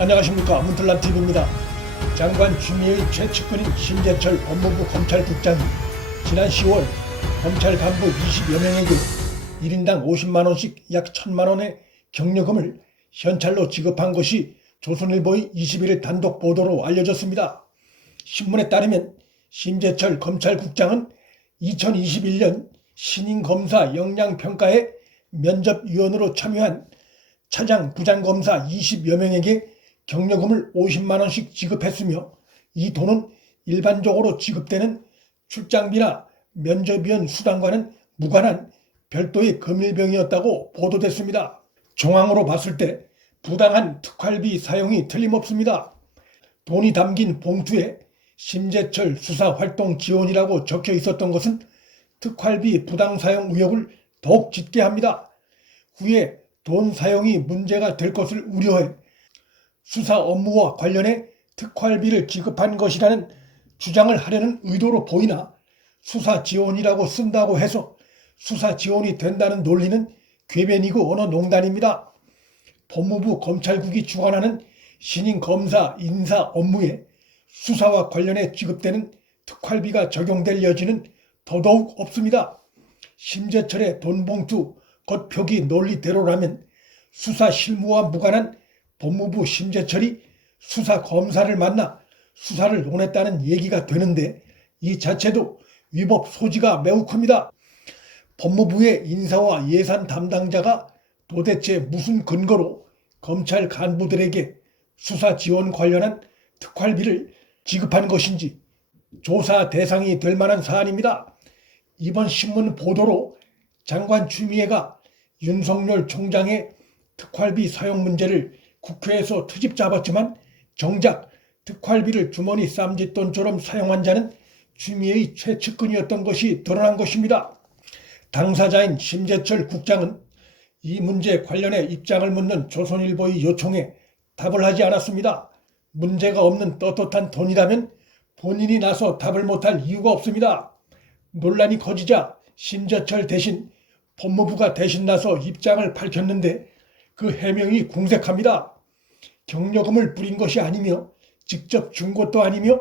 안녕하십니까. 문틀남TV입니다. 장관 추미애의 최측근인 심재철 법무부 검찰국장이 지난 10월 검찰 간부 20여 명에게 1인당 50만원씩 약 1,000만원의 격려금을 현찰로 지급한 것이 조선일보의 21일 단독 보도로 알려졌습니다. 신문에 따르면 심재철 검찰국장은 2021년 신인검사 역량평가에 면접위원으로 참여한 차장, 부장검사 20여 명에게 격려금을 50만원씩 지급했으며 이 돈은 일반적으로 지급되는 출장비나 면접위원 수당과는 무관한 별도의 금일병이었다고 보도됐습니다. 정황으로 봤을 때 부당한 특활비 사용이 틀림없습니다. 돈이 담긴 봉투에 심재철 수사활동 지원이라고 적혀 있었던 것은 특활비 부당 사용 의혹을 더욱 짙게 합니다. 후에 돈 사용이 문제가 될 것을 우려해 수사 업무와 관련해 특활비를 지급한 것이라는 주장을 하려는 의도로 보이나 수사 지원이라고 쓴다고 해서 수사 지원이 된다는 논리는 궤변이고 언어 농단입니다. 법무부 검찰국이 주관하는 신임 검사 인사 업무에 수사와 관련해 지급되는 특활비가 적용될 여지는 더더욱 없습니다. 심재철의 돈봉투 겉표기 논리대로라면 수사 실무와 무관한 법무부 심재철이 수사 검사를 만나 수사를 논했다는 얘기가 되는데 이 자체도 위법 소지가 매우 큽니다. 법무부의 인사와 예산 담당자가 도대체 무슨 근거로 검찰 간부들에게 수사 지원 관련한 특활비를 지급한 것인지 조사 대상이 될 만한 사안입니다. 이번 신문 보도로 장관 추미애가 윤석열 총장의 특활비 사용 문제를 국회에서 트집 잡았지만 정작 특활비를 주머니 쌈짓돈처럼 사용한 자는 추미애의 최측근이었던 것이 드러난 것입니다. 당사자인 심재철 국장은 이 문제 관련해 입장을 묻는 조선일보의 요청에 답을 하지 않았습니다. 문제가 없는 떳떳한 돈이라면 본인이 나서 답을 못할 이유가 없습니다. 논란이 커지자 심재철 대신 법무부가 대신 나서 입장을 밝혔는데 그 해명이 궁색합니다. 격려금을 뿌린 것이 아니며 직접 준 것도 아니며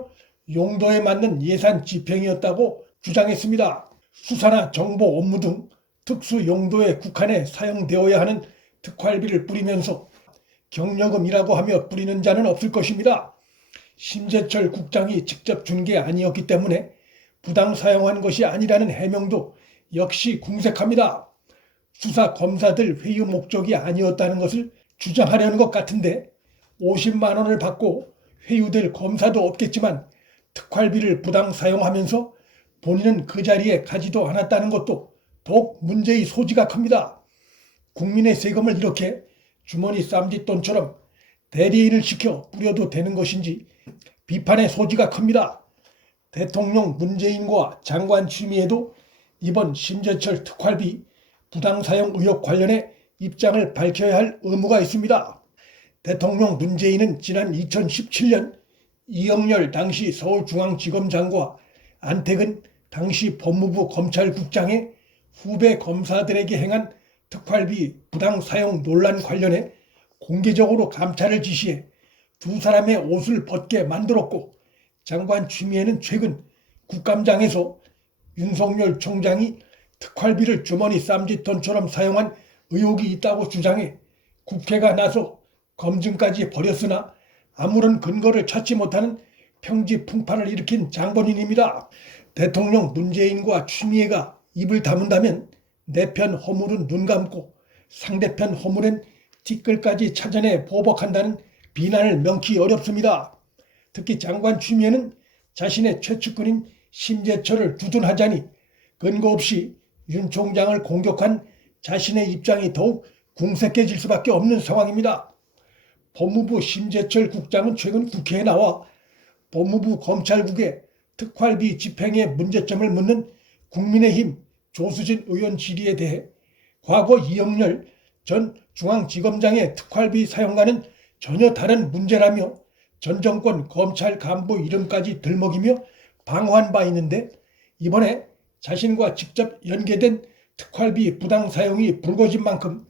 용도에 맞는 예산 집행이었다고 주장했습니다. 수사나 정보 업무 등 특수 용도에 국한해 사용되어야 하는 특활비를 뿌리면서 격려금이라고 하며 뿌리는 자는 없을 것입니다. 심재철 국장이 직접 준 게 아니었기 때문에 부당 사용한 것이 아니라는 해명도 역시 궁색합니다. 수사 검사들 회유 목적이 아니었다는 것을 주장하려는 것 같은데 50만 원을 받고 회유될 검사도 없겠지만 특활비를 부당 사용하면서 본인은 그 자리에 가지도 않았다는 것도 더욱 문제의 소지가 큽니다. 국민의 세금을 이렇게 주머니 쌈짓돈처럼 대리인을 시켜 뿌려도 되는 것인지 비판의 소지가 큽니다. 대통령 문재인과 장관 추미애도 이번 심재철 특활비 부당 사용 의혹 관련해 입장을 밝혀야 할 의무가 있습니다. 대통령 문재인은 지난 2017년 이영렬 당시 서울중앙지검장과 안택은 당시 법무부 검찰국장의 후배 검사들에게 행한 특활비 부당 사용 논란 관련해 공개적으로 감찰을 지시해 두 사람의 옷을 벗게 만들었고 장관 추미애는 최근 국감장에서 윤석열 총장이 특활비를 주머니 쌈짓돈처럼 사용한 의혹이 있다고 주장해 국회가 나서 검증까지 벌였으나 아무런 근거를 찾지 못하는 평지풍파를 일으킨 장본인입니다. 대통령 문재인과 추미애가 입을 다문다면 내 편 허물은 눈 감고 상대편 허물엔 티끌까지 찾아내 보복한다는 비난을 명키 어렵습니다. 특히 장관 추미애는 자신의 최측근인 심재철을 두둔하자니 근거 없이 윤 총장을 공격한 자신의 입장이 더욱 궁색해질 수밖에 없는 상황입니다. 법무부 심재철 국장은 최근 국회에 나와 법무부 검찰국의 특활비 집행의 문제점을 묻는 국민의힘 조수진 의원 질의에 대해 과거 이영렬 전 중앙지검장의 특활비 사용과는 전혀 다른 문제라며 전 정권 검찰 간부 이름까지 들먹이며 방어한 바 있는데 이번에 자신과 직접 연계된 특활비 부당 사용이 불거진 만큼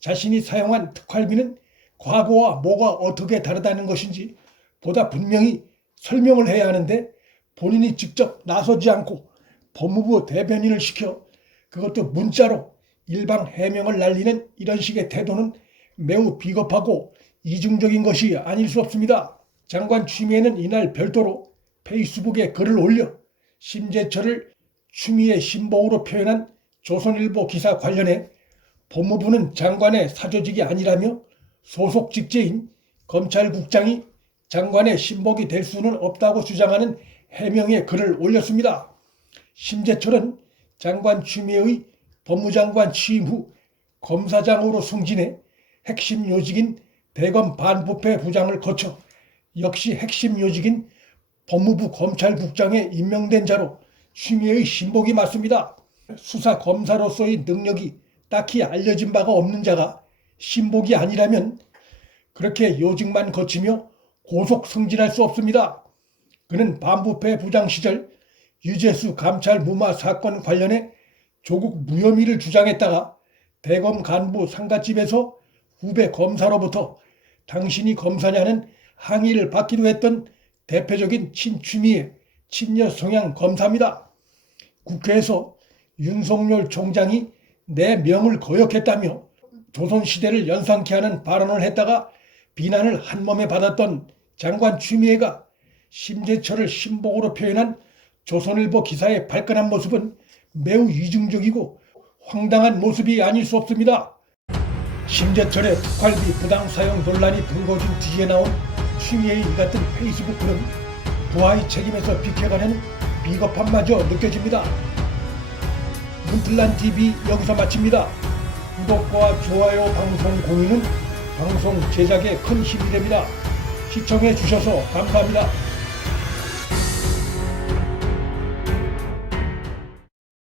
자신이 사용한 특활비는 과거와 뭐가 어떻게 다르다는 것인지 보다 분명히 설명을 해야 하는데 본인이 직접 나서지 않고 법무부 대변인을 시켜 그것도 문자로 일방 해명을 날리는 이런 식의 태도는 매우 비겁하고 이중적인 것이 아닐 수 없습니다. 장관 추미애는 이날 별도로 페이스북에 글을 올려 심재철을 추미애 신복으로 표현한 조선일보 기사 관련해 법무부는 장관의 사조직이 아니라며 소속 직제인 검찰국장이 장관의 신복이 될 수는 없다고 주장하는 해명의 글을 올렸습니다. 심재철은 장관 추미애의 법무장관 취임 후 검사장으로 승진해 핵심 요직인 대검 반부패 부장을 거쳐 역시 핵심 요직인 법무부 검찰국장에 임명된 자로 추미애의 신복이 맞습니다. 수사 검사로서의 능력이 딱히 알려진 바가 없는 자가 신복이 아니라면 그렇게 요직만 거치며 고속 승진할 수 없습니다. 그는 반부패 부장 시절 유재수 감찰 무마 사건 관련해 조국 무혐의를 주장했다가 대검 간부 상갓집에서 후배 검사로부터 당신이 검사냐는 항의를 받기도 했던 대표적인 친추미애 친여 성향 검사입니다. 국회에서 윤석열 총장이 내 명을 거역했다며 조선시대를 연상케 하는 발언을 했다가 비난을 한몸에 받았던 장관 추미애가 심재철을 신복으로 표현한 조선일보 기사의 발끈한 모습은 매우 이중적이고 황당한 모습이 아닐 수 없습니다. 심재철의 특활비 부당 사용 논란이 불거진 뒤에 나온 추미애의 이 같은 페이스북 글은 부하의 책임에서 비켜가는 비겁함마저 느껴집니다. 문틀란TV 여기서 마칩니다. 구독과 좋아요 방송 공유는 방송 제작에 큰 힘이 됩니다. 시청해 주셔서 감사합니다.